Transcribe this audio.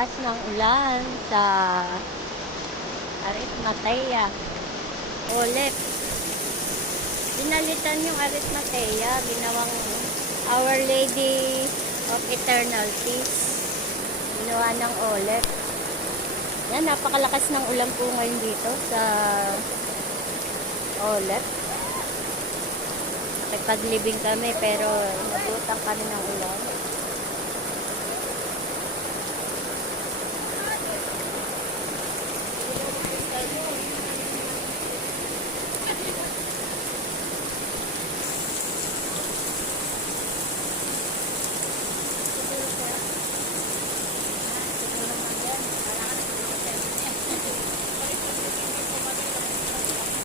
napakalakas ng ulan sa Arizmatea. Ulit. Pinalitan yung Arizmatea, ginawang Our Lady of Eternal Peace. Ginawa ng ulit. Yan, napakalakas ng ulan po ngayon dito sa ulit. Nakipaglibing kami pero inabutan kami ng ulan.